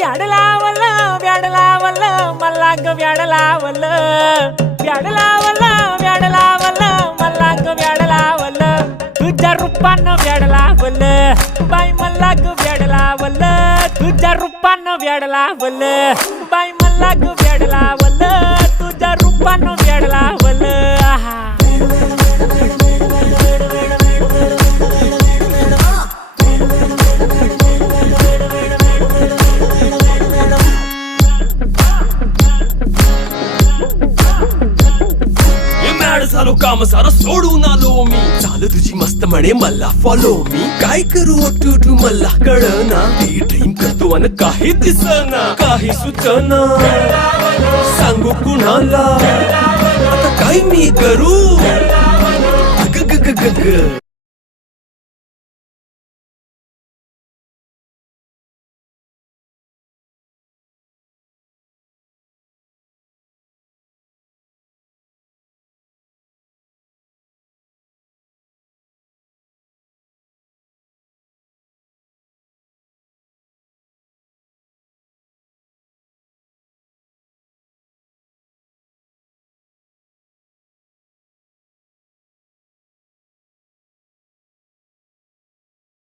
व्याड लावलं व्याड लावलं मला ग व्याड लावलं व्याड लावलं व्याड लावलं मला ग व्याड लावलं तुझ्या रूपानं व्याड लावलं बाई मला ग व्याड लावलं तुझ्या रूपानं व्याड लावलं बाई मला ग व्याड लावलं तुझ्या रूपानं व्याड लावलं आहा झालो काम सारं सोडून आलो मी चाल तुझी मस्त म्हणे मला फॉलो मी काय करू टू मला कळना ती ड्रीम करतो आणि काही दिसना काही सुचना सांगू कुणाला आता काय मी करू ग ग ग ग ग